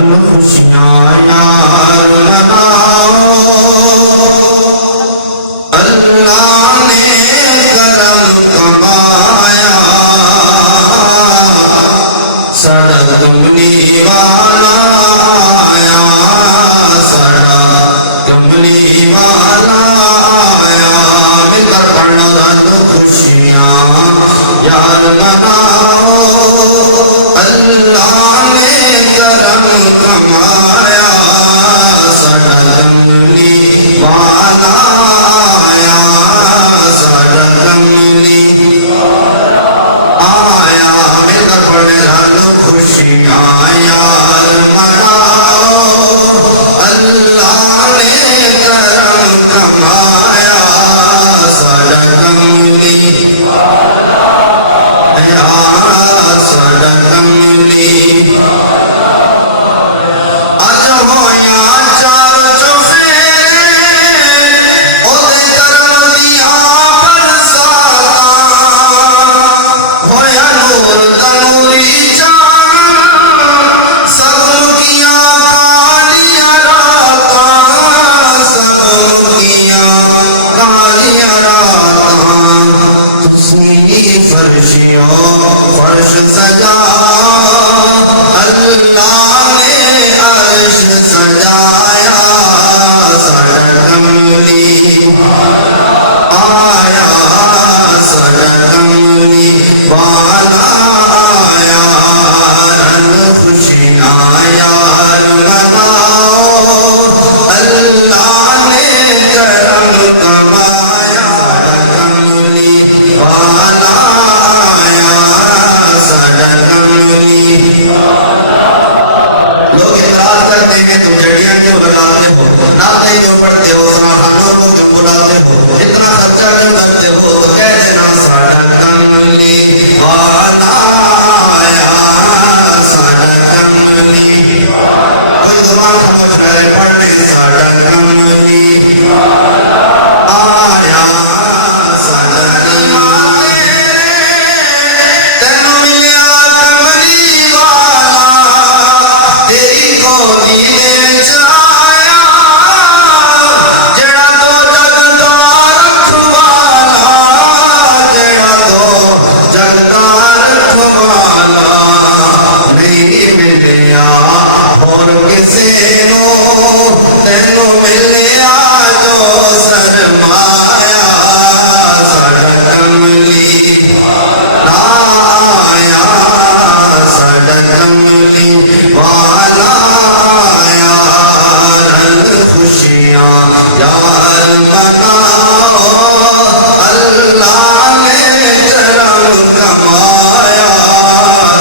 خوشیاں یار مناؤ اللہ نے کرم کمایا ساڑا کملی والا آیا ساڑا کملی والا آیا مل کر پڑھنا رن خوشیاں یار مناؤ اللہ نے کرم کمایا ساڑا کملی والا آیا ساڑا کملی آیا مل کر پڑھنے رن خوشیاں یار مناؤ اللہ نے کرم کمایا ساڑا کملی ساڑا کملی اج ہویا چار چوفیرے اودے کرم دیاں برساتاں ہویا نور تنوری چاند سب کیاں کالیاں راتاں سب کیاں کالیاں راتاں تسی فرشیوں فرش سجا اللہ نے عرش سجایا ساڑا کملی آیا ساڑا کملی والا آیا رن خوشیاں یار مناؤ اللہ نے کرم کمایا ساڑا کملی والا آیا ساڑا کملی لوگ اعتراض کرتے ہیں کہ تم جڑیاں کیوں لگاتے ہو نعتیں جو پڑھتے ہو سراخانوں کو کیوں بلاتے ہو اتنا خرچہ کیوں کرتے ہو تو کہہ دینا ساڑا کملی والا آیا ساڑا کملی کوئی زبان خاموش رہے پڑھنے ساڑا کملی آیا ساڑا کملی تینوں ملیا کملی والا تیری گودی وچ آیا جڑا تو جگ دا رکھوالا جڑا تو جگ دا رکھوالا نہیں ملیا اور کسے نو تینوں ملیا جو سرمایا ساڑا کملی آیا ساڑا کملی والا آیا رن خوشیاں یار مناؤ اللہ نے کرم کمایا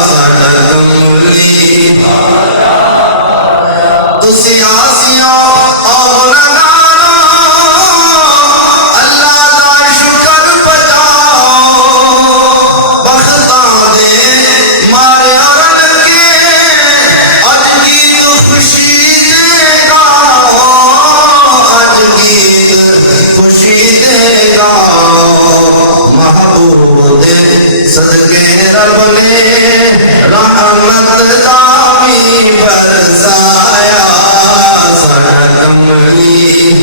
ساڑا کملی تسی آسیاں اور اللہ دا شکر بجاؤ بختاں دے مارے رن کے اج گیت خوشی دے گاؤ اج گیت خوشی دے گاؤ محبوب دے صدقے رب نے رحمت دامی برسایا ساڑا کملی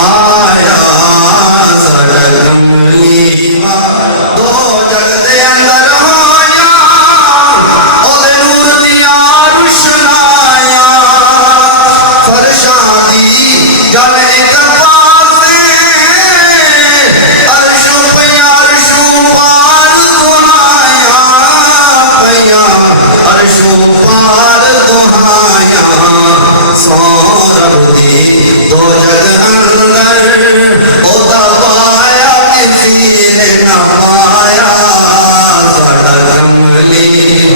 آیا ساڑا کملی دو جگ دے اندر ہویا اودے نور دیاں روشنایاں فرشاں دی گل ایک پاسے عرشوں پیاں عرشوں پار دنایا پیاں عرشوں پار دنایا سو رب دی دو جگ اندر اودا پایا کسی نے نہ پایا ساڑا کملی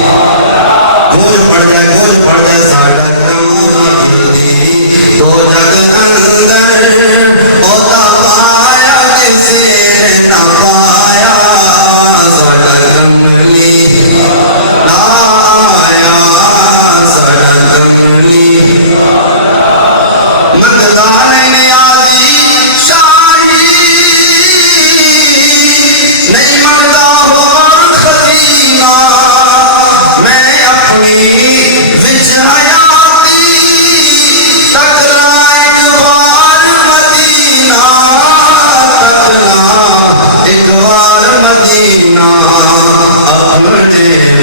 گوش پڑھ جائے ساڑا کملی دو جگ اندر اودا پایا کسی نے نہ پایا ساڑا کملی آیا ساڑا کملی مندان نیازی شاہی نہیں مردہ ہو خزینہ میں اپنی وچ آیا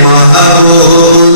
محبوب